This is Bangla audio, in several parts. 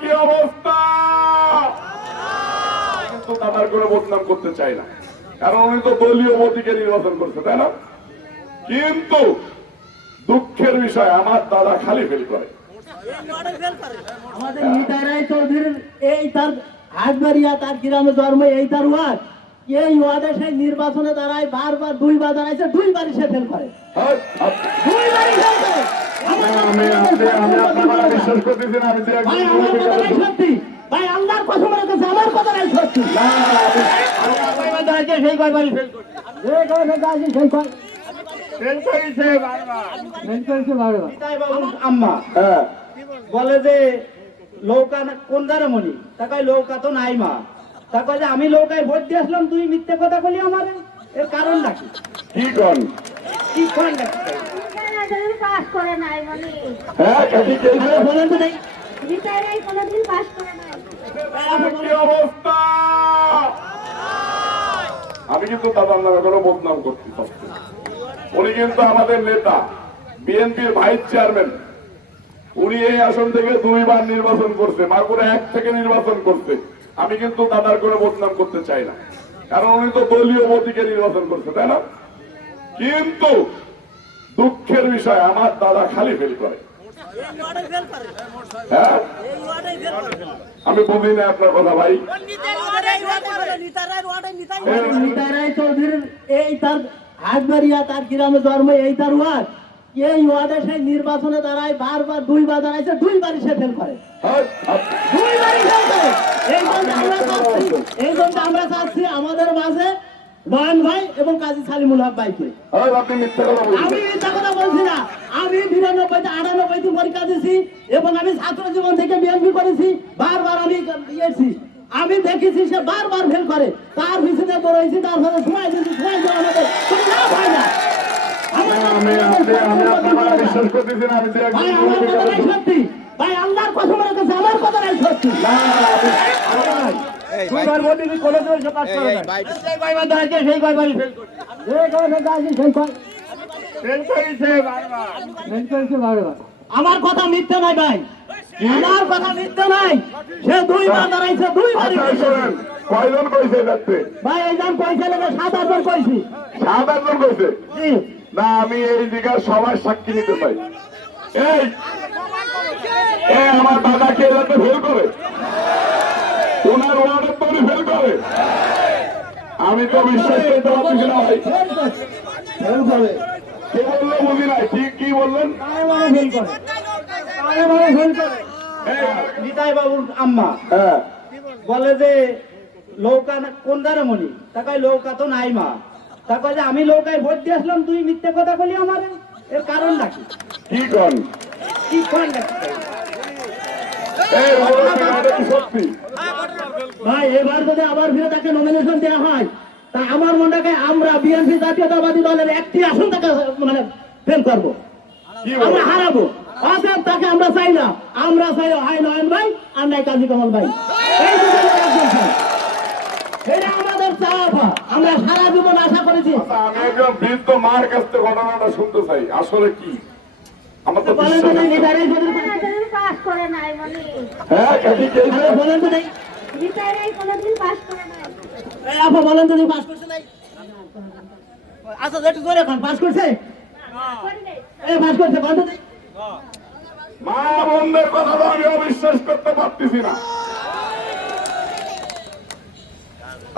কি অবস্থা। কিন্তু দাদার করে বদনাম করতে চাই না, কারণ উনি তো দলীয় মোদীকে নির্বাচন করছে, তাই না? কিন্তু দুঃখের বিষয় আমার দাদা খালি ফেল করে। আমাদের নিতাই চৌধুরীর এই তার হাটবাড়িয়া, তার গ্রামে জন্ম, এই তার ওয়ার্ড। এই ওয়ার্ডে সেই নির্বাচনে দাঁড়ায় বারবার, দুইবার দাঁড়াইছে, দুইবারই সে ফেল করে, দুইবারই ফেল করে। বিশ্বাস করতেছি না, আমি ভাই আমার কথা নাই সত্যি, ভাই আল্লাহর কসম রেখেছে, আমার কথা নাই সত্যি। সেই কয়বারই ফেল করে, সেই কয় আম্মা বলে যে লৌকা কোন দারামণি, তাকে লৌকা তো নাই মা, তাকে যে আমি লৌকায় ভোট দিয়ে আসলাম, তুই মিথ্যে কথা বলি আমার, এর কারণ নাকি? কি কন কি করেন নাকি? পাস করে নাই মানে বলেন তো নেই রিটায়ার কোনদিন পাস করে নাই। কি অবস্থা। আমি কিন্তু দাদার নামে কোনো বদনাম করতে চাচ্ছি না। উনি কিন্তু আমাদের নেতা, বিএনপির ভাইস চেয়ারম্যান। উনি এই আসন থেকে দুইবার নির্বাচন করছে, মাগুরা 1 থেকে নির্বাচন করছে। আমি কিন্তু দাদার করে বদনাম করতে চাই না, কারণ উনি তো দলীয় মোদীকে নির্বাচন করছে, তাই না? কিন্তু দুঃখের বিষয় আমার দাদা খালি ফেল করে। হ্যাঁ, আমি বুঝি না আপনার কথা ভাই। নিতাই চৌধুরীর এই তার হাটবাড়িয়া, তার গ্রামে জন্ম, এই তার ওয়ার্ড। এই ওয়ার্ডে সেই নির্বাচনে দাঁড়ায় বারবার, দুইবার দাঁড়াইছে, দুইবারই সে ফেল করে, দুইবারই ফেল করে। এই জন্য আমরা চাচ্ছি আমাদের মাঝে নয়ন ভাই এবং কাজী সালিমুল হক ভাইকে। আপনি মিথ্যা কথা বলছেন। আমি মিথ্যা কথা বলছি না, আমি ৯২-৯৮ পরীক্ষা দিয়েছি এবং আমি ছাত্র জীবন থেকে বিএনপি করেছি, বারবার আমি ইয়েছি, আমি দেখেছি সে বারবার ফেল করে। তার পিছনে দৌড়াইছি, তার সাথে সময় দিয়েছি, সময় দেওয়া আমাদের কোনো লাভ হয় না। বিশ্বাস করতেছি না, আমি ভাই আমার কথা নাই সত্যি, ভাই আল্লাহর কসম রেখেছে, আমার কথা নাই সত্যি। দুইবার বলি কোনো দিন সে পাস করে না, সেই কয়বার দাঁড়াইছে, সেই কয়বারই ফেল করে, সেই কয়বার দাঁড়াইছে, সেই কয় ফেল করেছে বারবার, ফেল করেছে বারবার। আমার কথা মিথ্যা নাই ভাই, আমার কথা মিথ্যা নাই। সে দুইবার দাঁড়াইছে, দুইবারই ফেল করেছে। কয়জন কইছে যাচ্ছে ভাই এই দাম পয়সা লেগে 7-8 জন কইছি। 7-8 জন কইছে জি না, আমি এই দিকে সবাই সাক্ষী নিতে চাই। এই আমার দাদাকে যাতে ফেল করে, ওনার ওয়ার্ডের তৈরি ফেল করে, আমি তো বিশ্বাস করতে পারছি না ভাই। ফেল করে কে বললো বুঝি নাই, কি বললেন? ফেল করে, ফেল করে। নিতাই বাবুর আম্মা হ্যাঁ, বলে যে লৌকা কোন দারামণি, তাকে লৌকা তো নাই মা, তাকে যে আমি লৌকায় ভোট দিয়ে আসলাম, তুই মিথ্যে কথা বলি আমার, এর কারণ নাকি? কি কন কি করেন নাকি? সত্যি ভাই এবার যদি আবার ফিরে তাকে নমিনেশন দেওয়া হয়, তা আমার মনটাকে আমরা বিএনপি জাতীয়তাবাদী দলের একটি আসন তাকে মানে ফেল করবো, আমরা হারাবো। অতএব তাকে আমরা চাই না, আমরা চাই হয় নয়ন ভাই আর নাই কাজী কমল ভাই, এই দুজনের একজন চাই। এটা আমাদের চাওয়া, আমরা সারা জীবন আশা করেছি। আমি একজন বৃদ্ধ মার কাছ থেকে ঘটনাটা শুনতে চাই, আসলে কি আমার তো বলেন তো নেই নিতাই রিটায়ার পাস করে নাই মানে হ্যাঁ বলেন তো নেই রিটায়ার কোনদিন পাস করে নাই। আপা বলেন তো পাস করছে নাই? আচ্ছা একটু জোরে এখন পাস করছে, এই পাস করছে বন্ধ নেই। মা বোনদের কথা তো আমি অবিশ্বাস করতে পারতেছি না।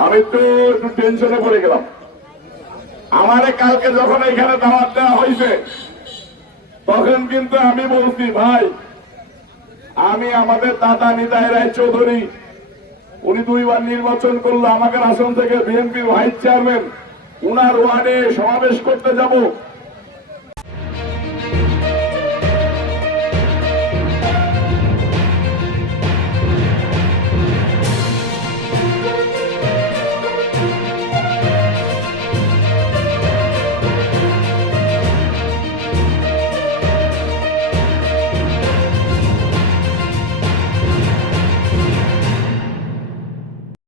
আমি তো একটু টেনশনে পড়ে গেলাম। আমারে কালকে যখন এখানে দাওয়াত দেওয়া হয়েছে, তখন কিন্তু আমি বলছি ভাই, আমি আমাদের দাদা নিতাই রায় চৌধুরী, উনি 2বার নির্বাচন করলো, আমাকে আসন থেকে বিএনপির ভাইস চেয়ারম্যান, উনার ওয়ার্ডে সমাবেশ করতে যাব।